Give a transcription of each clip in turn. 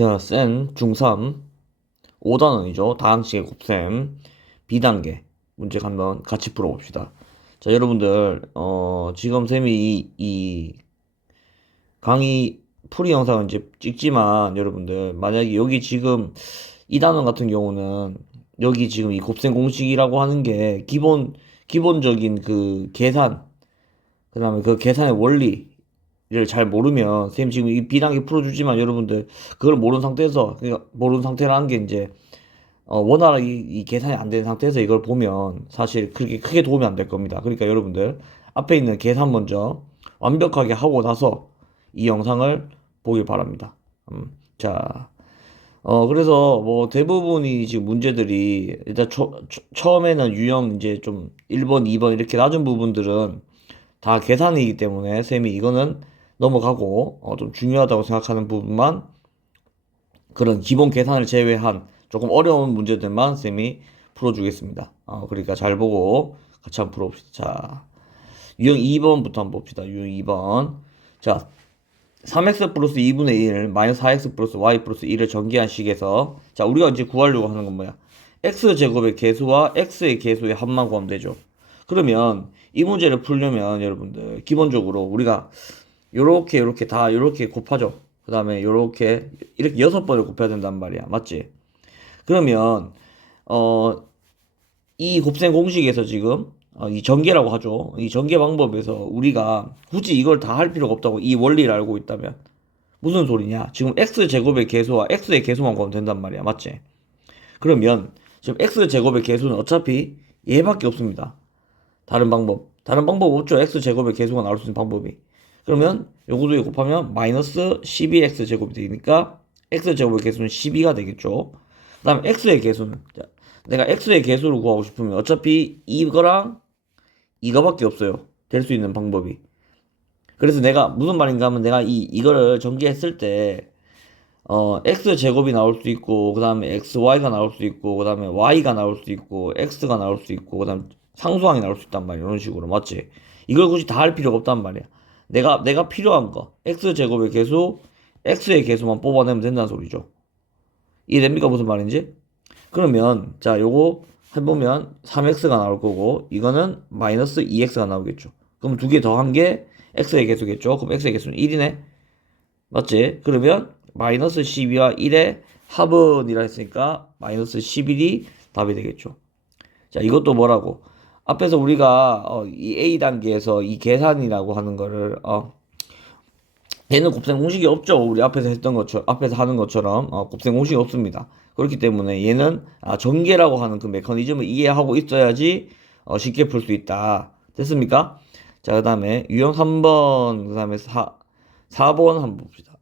자, 센, 중3, 5단원이죠. 다항식의 곱셈, B단계 문제 한번 같이 풀어봅시다. 자, 여러분들, 지금 쌤이 이 강의 풀이 영상은 이제 찍지만, 여러분들, 만약에 여기 지금 이 단원 같은 경우는 여기 지금 이 곱셈 공식이라고 하는 게 기본적인 그 계산, 그 다음에 그 계산의 원리를 잘 모르면, 선생님 지금 이 B단계 풀어주지만 여러분들, 그걸 모르는 상태에서, 그러니까 모르는 상태라는 게 이제, 원활하게 이 계산이 안 되는 상태에서 이걸 보면 사실 그렇게 크게 도움이 안 될 겁니다. 그러니까 여러분들, 앞에 있는 계산 먼저 완벽하게 하고 나서 이 영상을 보길 바랍니다. 자, 그래서 뭐 대부분이 지금 문제들이 일단 처음에는 유형 이제 좀 1번, 2번 이렇게 낮은 부분들은 다 계산이기 때문에 쌤이 이거는 넘어가고 좀 중요하다고 생각하는 부분만, 그런 기본 계산을 제외한 조금 어려운 문제들만 쌤이 풀어주겠습니다. 그러니까 잘 보고 같이 한번 풀어봅시다. 자, 유형 2번부터 한번 봅시다. 유형 2번. 자, 3x 플러스 2분의 1 마이너스 4x 플러스 y 플러스 1을 전개한 식에서, 자, 우리가 이제 구하려고 하는 건 뭐야? x제곱의 계수와 x의 계수의 합만 구하면 되죠. 그러면 이 문제를 풀려면 여러분들 기본적으로 우리가 요렇게 다 요렇게 곱하죠. 그 다음에 요렇게 이렇게 6번을 곱해야 된단 말이야. 맞지? 그러면 이 곱셈 공식에서 지금 이 전개라고 하죠. 이 전개 방법에서 우리가 굳이 이걸 다 할 필요가 없다고, 이 원리를 알고 있다면 무슨 소리냐? 지금 x제곱의 계수와 x의 계수만 구하면 된단 말이야. 맞지? 그러면 지금 x제곱의 계수는 어차피 얘밖에 없습니다. 다른 방법 없죠. x제곱의 계수가 나올 수 있는 방법이. 그러면 요거도 곱하면 마이너스 12x제곱이 되니까 x제곱의 계수는 12가 되겠죠. 그 다음에 x의 계수는, 자, 내가 x의 계수를 구하고 싶으면 어차피 이거랑 이거밖에 없어요. 될 수 있는 방법이. 그래서 내가 무슨 말인가 하면, 내가 이거를 전개했을 때 x제곱이 나올 수 있고, 그 다음에 xy가 나올 수 있고, 그 다음에 y가 나올 수 있고, x가 나올 수 있고, 그 다음에 상수항이 나올 수 있단 말이야. 이런 식으로. 맞지? 이걸 굳이 다 할 필요가 없단 말이야. 내가 필요한 거, x제곱의 계수, x의 계수만 뽑아내면 된다는 소리죠. 이해됩니까? 무슨 말인지? 그러면 자, 요거 해보면 3x가 나올 거고, 이거는 마이너스 2x가 나오겠죠. 그럼 두 개 더한 게 x의 계수겠죠. 그럼 x의 계수는 1이네. 맞지? 그러면 마이너스 12와 1의 합은이라 했으니까 마이너스 11이 답이 되겠죠. 자, 이것도 뭐라고? 앞에서 우리가 이 A 단계에서 이 계산이라고 하는 거를 얘는 곱셈 공식이 없죠. 우리 앞에서 했던 것처럼, 앞에서 하는 것처럼 곱셈 공식이 없습니다. 그렇기 때문에 얘는 전개라고 하는 그 메커니즘을 이해하고 있어야지 쉽게 풀 수 있다. 됐습니까? 자, 그 다음에 유형 3번, 그 다음에 4번 한번 봅시다.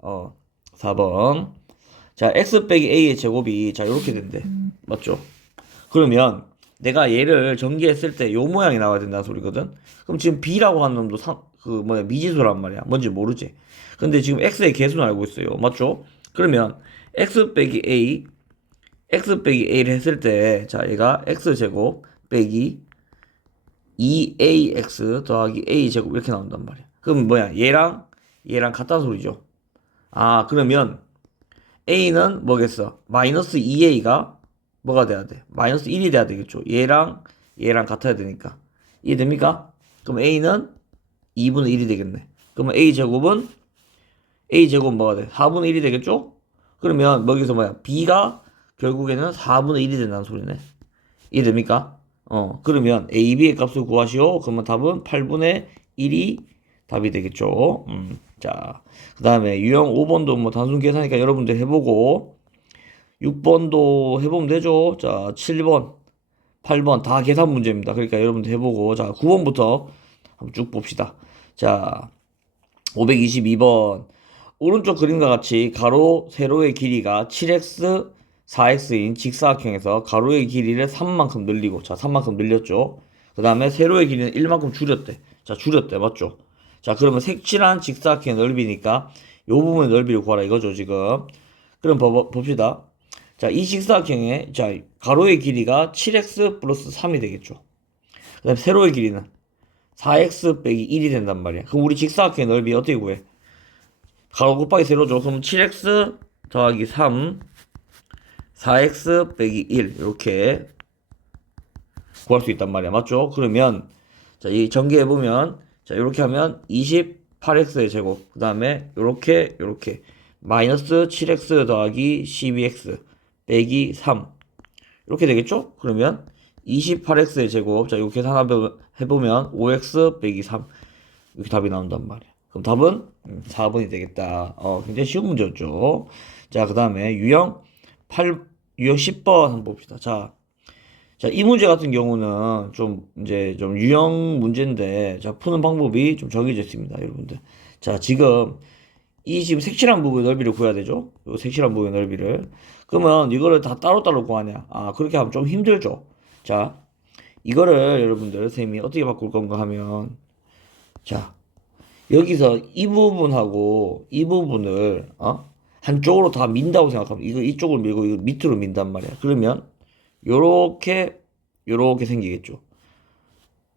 4번. 자, x 빼기 a의 제곱이 자 이렇게 된대. 맞죠? 그러면 내가 얘를 전개했을 때 요 모양이 나와야 된다는 소리거든. 그럼 지금 b라고 하는 놈도 미지수란 말이야. 뭔지 모르지. 근데 지금 x의 계수는 알고 있어요. 맞죠? 그러면 x 빼기 a를 했을 때, 자, 얘가 x제곱 빼기 2ax 더하기 a제곱 이렇게 나온단 말이야. 그럼 뭐야? 얘랑 같다는 소리죠. 그러면 a는 뭐겠어? 마이너스 2a가 뭐가 돼야 돼? 마이너스 1이 돼야 되겠죠. 얘랑 같아야 되니까. 이해됩니까? 그럼 a는 2분의 1이 되겠네. 그러면 a제곱은 뭐가 돼? 4분의 1이 되겠죠? 그러면 여기서 뭐야? b가 결국에는 4분의 1이 된다는 소리네. 이해됩니까? 그러면 a, b의 값을 구하시오. 그러면 답은 8분의 1이 답이 되겠죠. 자, 그 다음에 유형 5번도 뭐 단순 계산이니까 여러분들 해보고, 6번도 해보면 되죠. 자, 7번, 8번 다 계산 문제입니다. 그러니까 여러분들 해보고, 자, 9번부터 한번 쭉 봅시다. 자, 522번. 오른쪽 그림과 같이 가로, 세로의 길이가 7x, 4x인 직사각형에서 가로의 길이를 3만큼 늘리고, 자, 3만큼 늘렸죠. 그 다음에 세로의 길이는 1만큼 줄였대. 자, 줄였대. 맞죠? 자, 그러면 색칠한 직사각형의 넓이니까 요 부분의 넓이를 구하라 이거죠, 지금. 그럼 봅시다. 자, 이 직사각형의, 자, 가로의 길이가 7x 플러스 3이 되겠죠. 그 다음에 세로의 길이는 4x 빼기 1이 된단 말이야. 그럼 우리 직사각형의 넓이 어떻게 구해? 가로 곱하기 세로죠. 그럼 7x 더하기 3 4x 빼기 1 이렇게 구할 수 있단 말이야. 맞죠? 그러면 자, 이 전개해보면 자, 이렇게 하면 28x의 제곱 그 다음에 요렇게 마이너스 7x 더하기 12x 빼기 3 이렇게 되겠죠? 그러면 28x의 제곱 자, 이거 계산해보면 5x 빼기 3 이렇게 답이 나온단 말이야. 그럼 답은 4번이 되겠다. 굉장히 쉬운 문제였죠. 자, 그 다음에 유형 10번 한번 봅시다. 자, 이 문제 같은 경우는 좀 유형 문제인데, 자, 푸는 방법이 좀 정해져 있습니다, 여러분들. 자, 지금 색칠한 부분의 넓이를 구해야 되죠? 요 색칠한 부분의 넓이를. 그러면 이거를 다 따로따로 구하냐? 그렇게 하면 좀 힘들죠? 자, 이거를 여러분들, 선생님이 어떻게 바꿀 건가 하면, 자, 여기서 이 부분하고 이 부분을, 한쪽으로 다 민다고 생각하면, 이거 이쪽을 밀고 이거 밑으로 민단 말이야. 그러면, 요렇게 생기겠죠.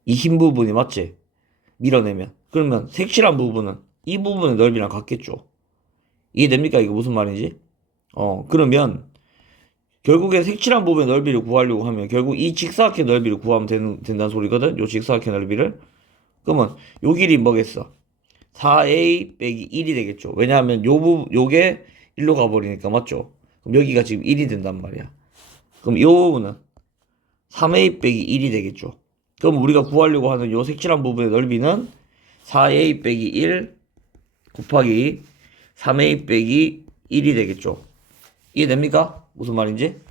이 흰 부분이 맞지? 밀어내면. 그러면 색칠한 부분은 이 부분의 넓이랑 같겠죠. 이해됩니까? 이게 무슨 말인지? 그러면 결국에 색칠한 부분의 넓이를 구하려고 하면 결국 이 직사각형 넓이를 구하면 된다는 소리거든. 요 직사각형 넓이를. 그러면 요 길이 뭐겠어? 4a 빼기 1이 되겠죠. 왜냐하면 요게 1로 가버리니까 맞죠? 그럼 여기가 지금 1이 된단 말이야. 그럼 이 부분은 3a 빼기 1이 되겠죠. 그럼 우리가 구하려고 하는 요 색칠한 부분의 넓이는 4a 빼기 1 곱하기 3a 빼기 1이 되겠죠. 이해됩니까? 무슨 말인지?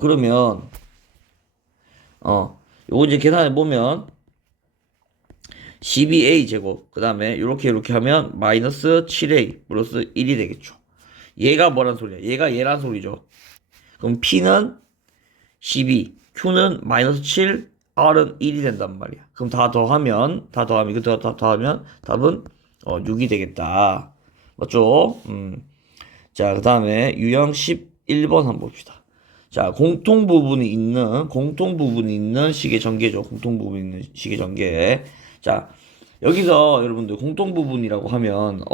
그러면 요거 이제 계산해 보면 12a 제곱 그 다음에 이렇게 하면 마이너스 7a 플러스 1이 되겠죠. 얘가 뭐란 소리야? 얘가 얘란 소리죠. 그럼 P는 12, Q는 마이너스 7, R은 1이 된단 말이야. 그럼 다 더하면 이거 다 더하면 답은 6이 되겠다. 맞죠? 자, 그 다음에 유형 11번 한번 봅시다. 자, 공통 부분이 있는 식의 전개죠. 공통 부분이 있는 식의 전개. 자, 여기서 여러분들 공통 부분이라고 하면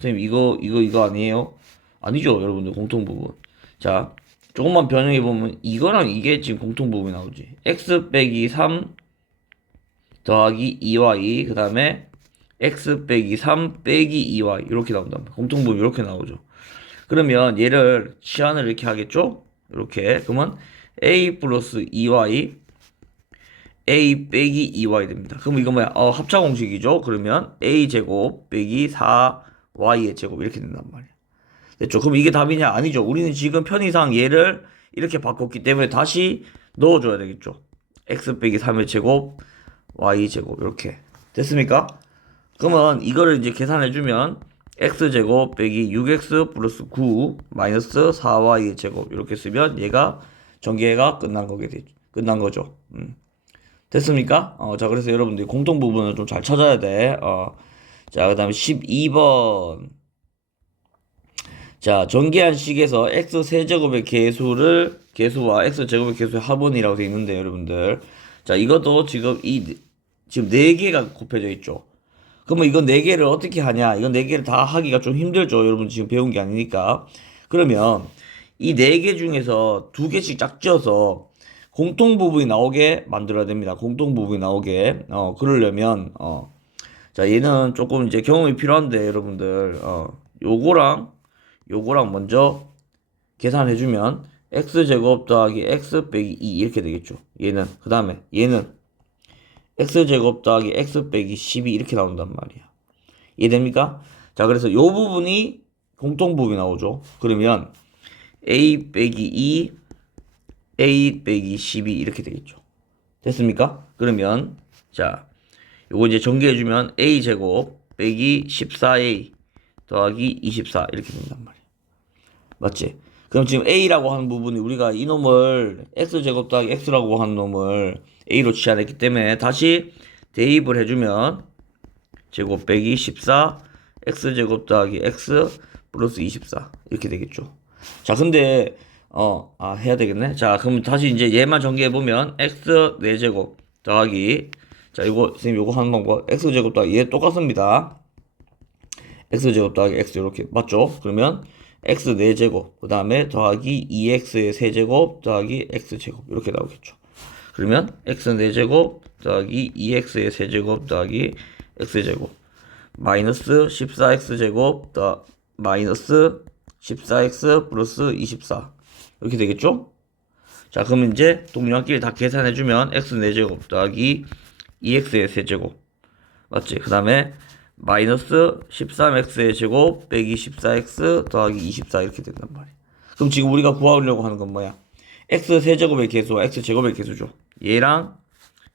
선생님 이거 아니에요? 아니죠, 여러분들 공통 부분. 자, 조금만 변형해 보면 이거랑 이게 지금 공통 부분이 나오지. x 빼기 3 더하기 2y 그 다음에 x 빼기 3 빼기 2y 이렇게 나온단 말이야. 공통 부분 이렇게 나오죠. 그러면 얘를 치환을 이렇게 하겠죠? 이렇게. 그러면 a 플러스 2y a 빼기 2y 됩니다. 그럼 이거 뭐야? 합차 공식이죠. 그러면 a 제곱 빼기 4y의 제곱 이렇게 된단 말이야. 됐죠? 그럼 이게 답이냐? 아니죠. 우리는 지금 편의상 얘를 이렇게 바꿨기 때문에 다시 넣어줘야 되겠죠. x 빼기 3의 제곱 y 제곱 이렇게 됐습니까? 그러면 이거를 이제 계산해주면 x제곱 빼기 6x 플러스 9 마이너스 4y의 제곱 이렇게 쓰면 얘가 전개가 끝난 거죠. 됐습니까? 자, 그래서 여러분들이 공통 부분을 좀 잘 찾아야 돼. 자, 그 다음에 12번. 자, 전개한 식에서 x 세제곱의 개수와 x 제곱의 개수의 합원이라고 되어 있는데, 여러분들. 자, 이것도 지금 지금 4개가 곱해져 있죠. 그러면 이건 4개를 어떻게 하냐? 이건 4개를 다 하기가 좀 힘들죠. 여러분 지금 배운 게 아니니까. 그러면 이 4개 중에서 2개씩 짝지어서 공통 부분이 나오게 만들어야 됩니다. 공통 부분이 나오게. 그러려면, 자, 얘는 조금 이제 경험이 필요한데, 여러분들, 요거랑 먼저 계산해주면, x제곱 더하기 x 빼기 2 이렇게 되겠죠. 그 다음에 얘는 x제곱 더하기 x 빼기 12 이렇게 나온단 말이야. 이해됩니까? 자, 그래서 요 부분이 공통 부분이 나오죠. 그러면 a 빼기 2 a 빼기 12 이렇게 되겠죠. 됐습니까? 그러면 자, 요거 이제 전개해주면 a 제곱 빼기 14a 더하기 24 이렇게 된단 말이야. 맞지? 그럼 지금 a라고 하는 부분이 우리가 이놈을 x제곱 더하기 x라고 하는 놈을 a로 치환했기 때문에 다시 대입을 해주면 제곱 빼기 14 x제곱 더하기 x 플러스 24 이렇게 되겠죠. 자, 근데 해야 되겠네. 자, 그럼 다시 이제 얘만 전개해보면 x 4제곱 더하기 자, 선생님 요거 하는 방법 x제곱 더하기 얘 똑같습니다. x제곱 더하기 x 이렇게 맞죠? 그러면 x 4제곱, 그 다음에 더하기 2x의 세제곱 더하기 x제곱 이렇게 나오겠죠. 그러면 x 4제곱 더하기 2x의 세제곱 더하기 x제곱 마이너스 14x제곱 더 마이너스 14x 플러스 24 이렇게 되겠죠? 자, 그러면 이제 동량끼리 다 계산해주면 x 4제곱 더하기 2x의 세제곱 맞지? 그 다음에 마이너스 13x의 제곱 빼기 14x 더하기 24 이렇게 된단 말이야. 그럼 지금 우리가 구하려고 하는 건 뭐야? x 세제곱의 개수와 x 제곱의 개수죠. 얘랑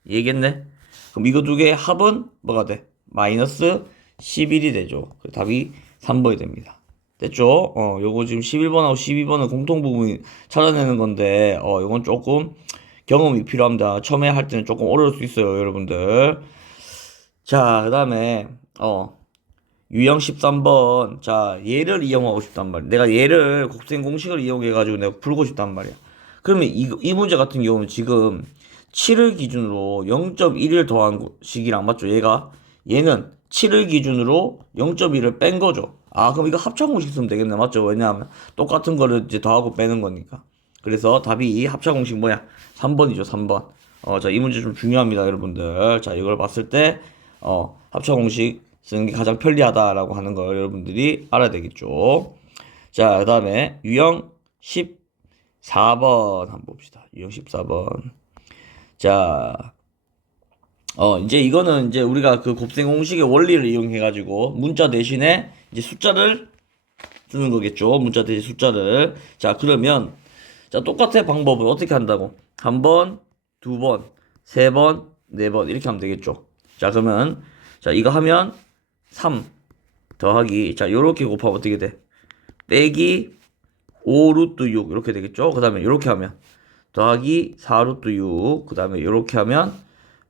얘겠네. 그럼 이거 두 개의 합은 뭐가 돼? 마이너스 11이 되죠. 답이 3번이 됩니다. 됐죠? 요거 지금 11번하고 12번은 공통 부분 찾아내는 건데, 요건 조금 경험이 필요합니다. 처음에 할 때는 조금 어려울 수 있어요, 여러분들. 자, 그 다음에, 유형 13번. 자, 얘를 이용하고 싶단 말이야. 내가 얘를 곱셈 공식을 이용해가지고 내가 풀고 싶단 말이야. 그러면 이 문제 같은 경우는 지금 7을 기준으로 0.1을 더한 식이랑 맞죠? 얘는 7을 기준으로 0.1을 뺀 거죠. 아, 그럼 이거 합차 공식 쓰면 되겠네. 맞죠? 왜냐하면 똑같은 거를 이제 더하고 빼는 거니까. 그래서 답이 합차 공식 뭐야? 3번이죠, 3번. 자, 이 문제 좀 중요합니다, 여러분들. 자, 이걸 봤을 때, 합차 공식 쓰는 게 가장 편리하다라고 하는 걸 여러분들이 알아야 되겠죠. 자, 그 다음에 유형 14번 한번 봅시다. 유형 14번. 자, 이제 이거는 이제 우리가 그 곱셈 공식의 원리를 이용해가지고 문자 대신에 이제 숫자를 쓰는 거겠죠. 문자 대신 숫자를. 자, 그러면, 자, 똑같아. 방법은 어떻게 한다고? 한 번, 두 번, 세 번, 네 번. 이렇게 하면 되겠죠. 자, 그러면, 자, 이거 하면 3 더하기, 자, 요렇게 곱하면 어떻게 돼? 빼기 5 루트 6. 이렇게 되겠죠. 그 다음에 요렇게 하면 더하기 4 루트 6. 그 다음에 요렇게 하면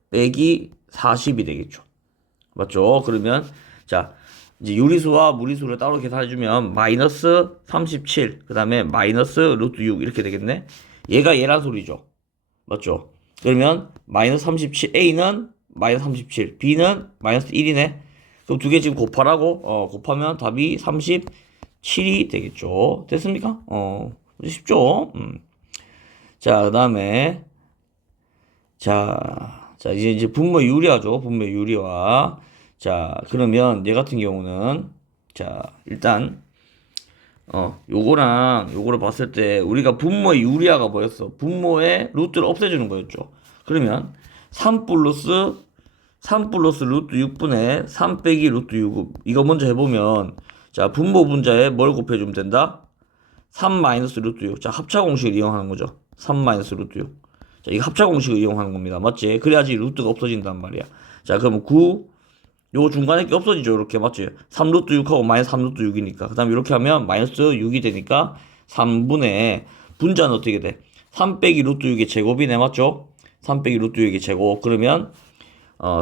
빼기 40이 되겠죠. 맞죠? 그러면, 자, 이제 유리수와 무리수를 따로 계산해주면 마이너스 37, 그 다음에 마이너스 루트 6 이렇게 되겠네. 얘가 얘란 소리죠. 맞죠? 그러면 마이너스 37, A는 마이너스 37, B는 마이너스 1이네. 그럼 두 개 지금 곱하라고? 곱하면 답이 37이 되겠죠. 됐습니까? 쉽죠? 자, 그 다음에 자, 이제 분모 유리화죠. 분모 유리화. 자, 그러면 얘 같은 경우는, 자, 일단, 요거랑 요거를 봤을 때 우리가 분모의 유리화가 뭐였어? 분모의 루트를 없애주는 거였죠. 그러면 3 플러스 루트 6분의 3 빼기 루트 6. 이거 먼저 해보면, 자, 분모 분자에 뭘 곱해주면 된다? 3 마이너스 루트 6. 자, 합차 공식을 이용하는 거죠. 3 마이너스 루트 6. 자, 이거 합차 공식을 이용하는 겁니다. 맞지? 그래야지 루트가 없어진단 말이야. 자, 그러면 9, 요 중간에 게 없어지죠. 이렇게, 맞지? 3루트 6하고 마이너스 3루트 6이니까. 그 다음에 이렇게 하면 마이너스 6이 되니까 3분의, 분자는 어떻게 돼? 3 빼기 루트 6의 제곱이네, 맞죠? 3 빼기 루트 6의 제곱. 그러면,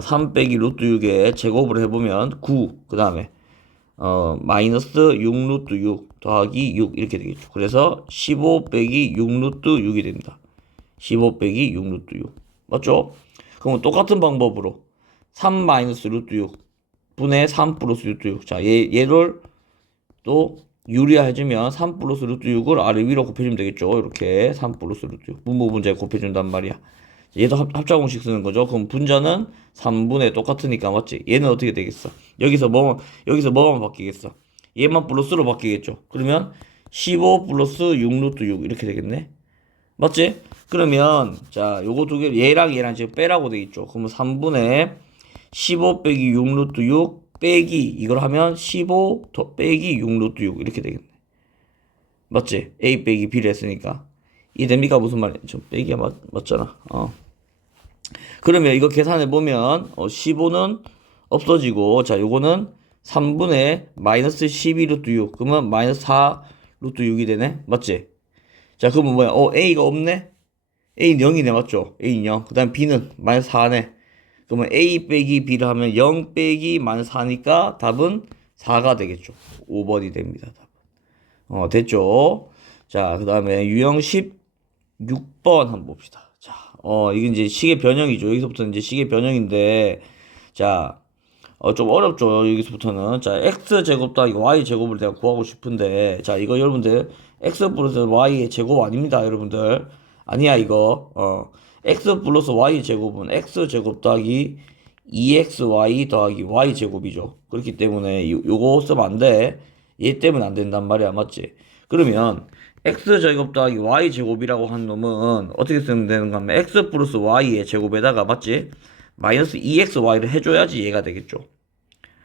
3 빼기 루트 6의 제곱을 해보면 9, 그 다음에, 마이너스 6 루트 6 더하기 6 이렇게 되겠죠. 그래서 15 빼기 6 루트 6이 됩니다. 15 빼기 6 루트 6. 맞죠? 그러면 똑같은 방법으로 3 마이너스 루트 6 분의 3 플러스 루트 6. 자, 얘를 또 유리화 해주면 3 플러스 루트 6을 아래 위로 곱해주면 되겠죠. 이렇게 3 플러스 루트 6. 분모 분자에 곱해준단 말이야. 얘도 합차 공식 쓰는 거죠. 그럼 분자는 3분의 똑같으니까 맞지? 얘는 어떻게 되겠어? 여기서 뭐만 바뀌겠어? 얘만 플러스로 바뀌겠죠. 그러면 15 플러스 6 루트 6 이렇게 되겠네. 맞지? 그러면 자, 요거 두 개 얘랑 지금 빼라고 돼 있죠. 그러면 3분의 15 빼기 6 루트 6 빼기 이걸 하면 15 더 빼기 6 루트 6 이렇게 되겠네. 맞지? A 빼기 B를 했으니까 이해됩니까? 무슨 말이야? 저 빼기가 맞잖아. 그러면 이거 계산해 보면 15는 없어지고, 자, 요거는 3분의 마이너스 12 루트 6. 그러면 마이너스 4 루트 6이 되네. 맞지? 자, 그러면 뭐야? A가 없네? A는 0이네. 맞죠? A는 0. 그 다음 B는 마이너스 4네. 그러면 A 빼기 B를 하면 0 빼기 마이너스 4니까 답은 4가 되겠죠. 5번이 됩니다. 답은. 됐죠? 자, 그 다음에 유형 16번 한번 봅시다. 자, 이게 이제 식의 변형이죠. 여기서부터 이제 식의 변형인데, 자, 좀 어렵죠. 여기서부터는. 자, x제곱 더하기 y제곱을 내가 구하고 싶은데, 자, 이거 여러분들, x 플러스 y의 제곱 아닙니다, 여러분들. 아니야, 이거. x 플러스 y제곱은 x제곱 더하기 2xy 더하기 y제곱이죠. 그렇기 때문에 요거 쓰면 안 돼. 얘 때문에 안 된단 말이야, 맞지? 그러면, x제곱 더하기 y제곱이라고 한 놈은 어떻게 쓰면 되는가 하면, x 플러스 y의 제곱에다가, 맞지? 마이너스 2xy를 해줘야지 얘가 되겠죠.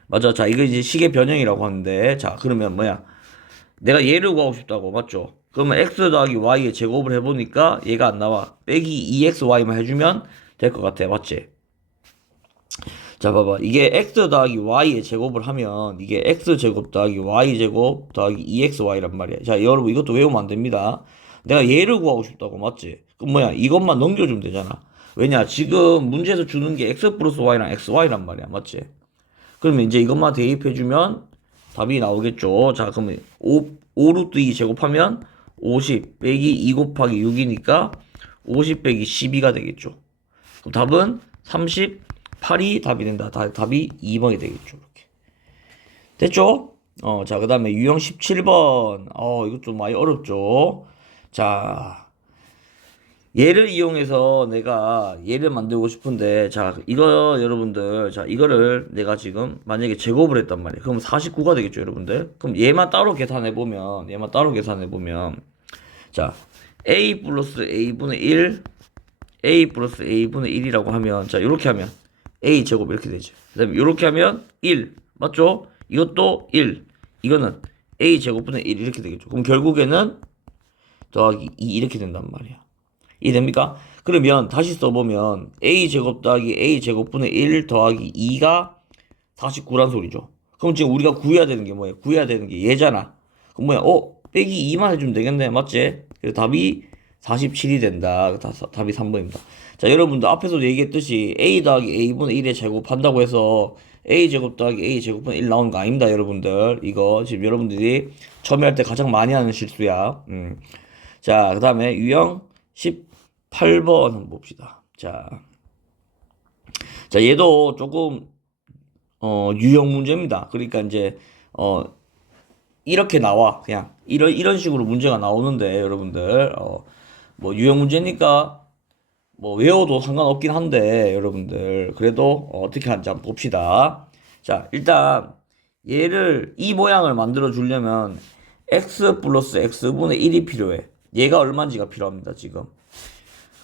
맞아. 자, 이거 이제 식의 변형이라고 하는데, 자, 그러면 뭐야? 내가 얘를 구하고 싶다고, 맞죠? 그러면 x 더하기 y의 제곱을 해보니까 얘가 안 나와. 빼기 2xy만 해주면 될 것 같아. 맞지? 자, 봐봐. 이게 x 더하기 y의 제곱을 하면 이게 x제곱 더하기 y제곱 더하기 2xy란 말이야. 자, 여러분 이것도 외우면 안 됩니다. 내가 얘를 구하고 싶다고, 맞지? 그럼 뭐야? 이것만 넘겨주면 되잖아. 왜냐? 지금 문제에서 주는 게 x 플러스 y랑 xy란 말이야. 맞지? 그러면 이제 이것만 대입해주면 답이 나오겠죠. 자, 그러면 5 루트 2 제곱하면 50 빼기 2 곱하기 6이니까 50 빼기 12가 되겠죠. 그럼 답은 38이 답이 된다. 답이 2번이 되겠죠. 이렇게. 됐죠? 자, 그 다음에 유형 17번. 이거 좀 많이 어렵죠? 자, 얘를 이용해서 내가 얘를 만들고 싶은데, 자, 이거 여러분들, 자, 이거를 내가 지금 만약에 제곱을 했단 말이에요. 그럼 49가 되겠죠, 여러분들? 그럼 얘만 따로 계산해보면, 자, a 플러스 a분의 1, a 플러스 a분의 1이라고 하면, 자, 이렇게 하면 a 제곱 이렇게 되죠. 그 다음에 이렇게 하면 1, 맞죠? 이것도 1, 이거는 a 제곱분의 1 이렇게 되겠죠. 그럼 결국에는 더하기 2 이렇게 된단 말이야. 이해됩니까? 그러면 다시 써보면 a제곱 더하기 a제곱분의 1 더하기 2가 49란 소리죠. 그럼 지금 우리가 구해야 되는 게 뭐예요? 구해야 되는 게 얘잖아. 그럼 뭐야? 빼기 2만 해주면 되겠네. 맞지? 그래서 답이 47이 된다. 답이 3번입니다. 자, 여러분들 앞에서도 얘기했듯이 a 더하기 a분의 1에 제곱한다고 해서 a제곱 더하기 a제곱분의 1 나오는 거 아닙니다, 여러분들. 이거 지금 여러분들이 처음에 할 때 가장 많이 하는 실수야. 자, 그 다음에 유형 18번 한번 봅시다. 자, 얘도 조금 유형 문제입니다. 그러니까 이제 이렇게 나와. 그냥 이런 식으로 문제가 나오는데 여러분들 뭐 유형 문제니까 뭐 외워도 상관없긴 한데 여러분들 그래도 어떻게 하는지 한번 봅시다. 자, 일단 얘를 이 모양을 만들어 주려면 x 플러스 x분의 1이 필요해. 얘가 얼마인지가 필요합니다, 지금.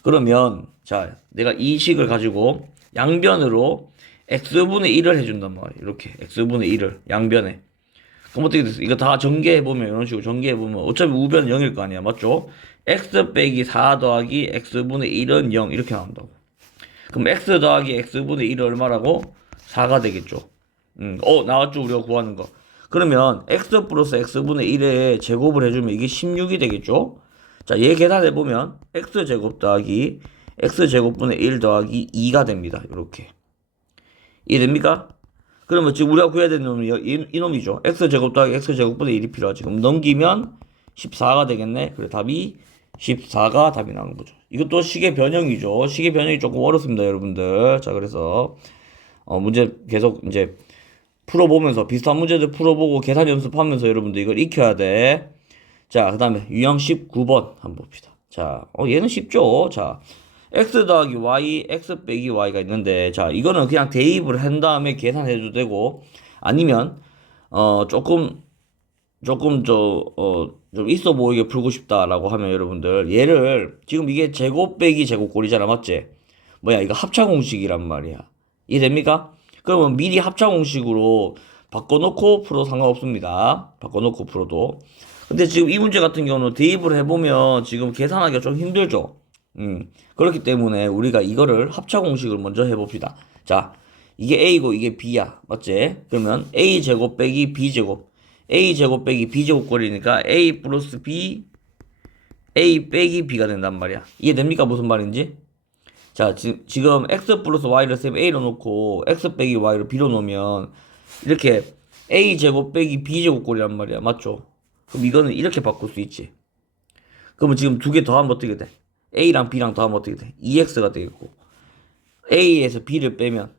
그러면 자, 내가 이 식을 가지고 양변으로 x분의 1을 해준단 말이야. 이렇게 x분의 1을 양변에. 그럼 어떻게 됐어? 이거 다 전개해보면 이런 식으로 전개해보면 어차피 우변은 0일 거 아니야, 맞죠? x 빼기 4 더하기 x분의 1은 0 이렇게 나온다고. 그럼 x 더하기 x분의 1은 얼마라고? 4가 되겠죠. 나왔죠, 우리가 구하는 거. 그러면 x 플러스 x분의 1에 제곱을 해주면 이게 16이 되겠죠. 자, 얘 계산해보면 x제곱 더하기 x제곱분의 1 더하기 2가 됩니다. 이렇게. 이해됩니까? 그러면 지금 우리가 구해야 되는 놈이 이 놈이죠. x제곱 더하기 x제곱분의 1이 필요하지. 그럼 넘기면 14가 되겠네. 그래, 답이 14가 답이 나오는 거죠. 이것도 식의 변형이죠. 식의 변형이 조금 어렵습니다, 여러분들. 자, 그래서 문제 계속 이제 풀어보면서 비슷한 문제들 풀어보고 계산 연습하면서 여러분들 이걸 익혀야 돼. 자, 그 다음에 유형 19번 한번 봅시다. 자, 얘는 쉽죠. 자, x 더하기 y, x 빼기 y가 있는데, 자, 이거는 그냥 대입을 한 다음에 계산해도 되고, 아니면 좀 있어 보이게 풀고 싶다라고 하면 여러분들 얘를 지금 이게 제곱 빼기 제곱꼴이잖아, 맞지? 뭐야, 이거 합차 공식이란 말이야. 이해됩니까? 그러면 미리 합차 공식으로 바꿔놓고 풀어도 상관없습니다. 바꿔놓고 풀어도. 근데 지금 이 문제 같은 경우는 대입을 해보면 지금 계산하기가 좀 힘들죠. 그렇기 때문에 우리가 이거를 합차 공식을 먼저 해봅시다. 자, 이게 a고 이게 b야, 맞지? 그러면 a 제곱 빼기 b 제곱, a 제곱 빼기 b 제곱꼴이니까 a 플러스 b, a 빼기 b가 된단 말이야. 이해됩니까? 무슨 말인지? 자, 지금 x 플러스 y를 쌤 a로 놓고 x 빼기 y를 b로 놓으면 이렇게 a 제곱 빼기 b 제곱꼴이란 말이야, 맞죠? 그럼 이거는 이렇게 바꿀 수 있지. 그러면 지금 두 개 더하면 어떻게 돼? a랑 b랑 더하면 어떻게 돼? 2x가 되겠고, a에서 b를 빼면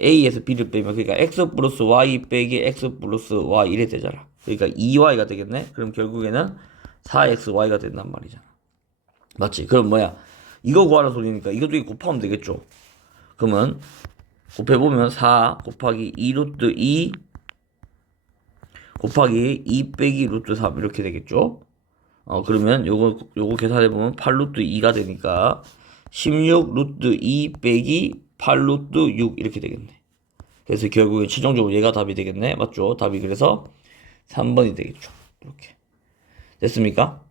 A에서 B를 빼면 그러니까 X 플러스 Y 빼기 X 플러스 Y 이래 되잖아. 그러니까 2Y가 되겠네. 그럼 결국에는 4XY가 된단 말이잖아. 맞지? 그럼 뭐야? 이거 구하라 소리니까 이것도 곱하면 되겠죠. 그러면 곱해보면 4 곱하기 2 루트 2 곱하기 2 빼기 루트 3 이렇게 되겠죠. 그러면 요거 계산해보면 8 루트 2가 되니까 16 루트 2 빼기 8 루트 6 이렇게 되겠네. 그래서 결국엔 최종적으로 얘가 답이 되겠네. 맞죠? 답이 그래서 3번이 되겠죠. 이렇게. 됐습니까?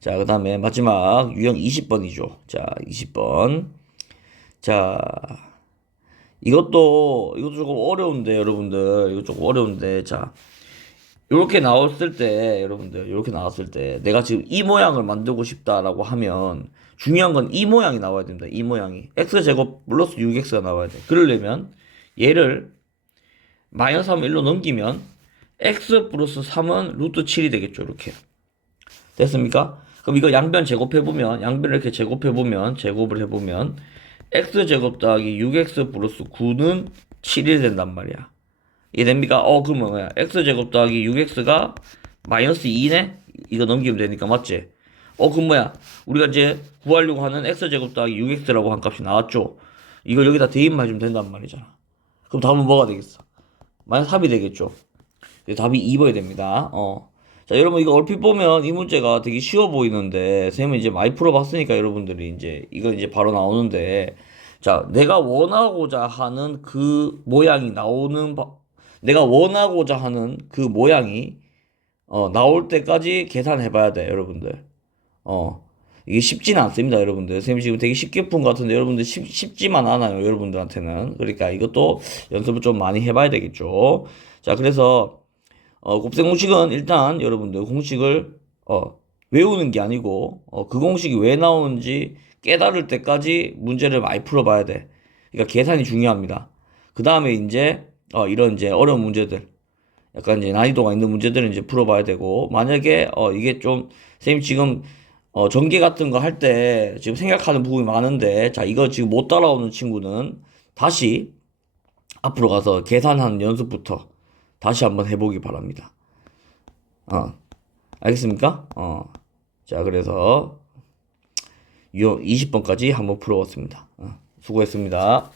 자, 그 다음에 마지막 유형 20번이죠. 자, 20번. 자, 이것도 조금 어려운데, 여러분들. 이거 조금 어려운데, 자. 요렇게 나왔을 때, 여러분들, 요렇게 나왔을 때, 내가 지금 이 모양을 만들고 싶다라고 하면, 중요한 건 이 모양이 나와야 됩니다. 이 모양이. x제곱 플러스 6x가 나와야 돼. 그러려면, 얘를 마이너스 하면 1로 넘기면, x 플러스 3은 루트 7이 되겠죠. 이렇게. 됐습니까? 그럼 이거 양변 제곱해보면, 양변을 이렇게 제곱해보면, 제곱을 해보면, x제곱 더하기 6x 플러스 9는 7이 된단 말이야. 이해됩니까? 그러면 뭐야? x제곱 더하기 6x가 마이너스 2네? 이거 넘기면 되니까, 맞지? 그럼 뭐야? 우리가 이제 구하려고 하는 x제곱 더하기 6x라고 한 값이 나왔죠? 이걸 여기다 대입만 해주면 된단 말이잖아. 그럼 답은 뭐가 되겠어? 마이너스 3이 되겠죠? 답이 2번이 됩니다. 자, 여러분, 이거 얼핏 보면 이 문제가 되게 쉬워 보이는데, 쌤은 이제 많이 풀어봤으니까 여러분들이 이거 이제 바로 나오는데, 자, 내가 원하고자 하는 그 모양이 내가 원하고자 하는 그 모양이, 나올 때까지 계산해 봐야 돼, 여러분들. 이게 쉽지는 않습니다, 여러분들. 쌤이 지금 되게 쉽게 푼 것 같은데, 여러분들 쉽지만 않아요, 여러분들한테는. 그러니까 이것도 연습을 좀 많이 해봐야 되겠죠. 자, 그래서, 곱셈 공식은 일단 여러분들 공식을 외우는 게 아니고 그 공식이 왜 나오는지 깨달을 때까지 문제를 많이 풀어봐야 돼. 그러니까 계산이 중요합니다. 그 다음에 이제 이런 이제 어려운 문제들, 약간 이제 난이도가 있는 문제들은 이제 풀어봐야 되고, 만약에 이게 좀 선생님 지금 전개 같은 거 할 때 지금 생각하는 부분이 많은데, 자, 이거 지금 못 따라오는 친구는 다시 앞으로 가서 계산하는 연습부터 다시 한번 해보기 바랍니다. 알겠습니까? 자, 그래서 20번까지 한번 풀어봤습니다. 수고했습니다.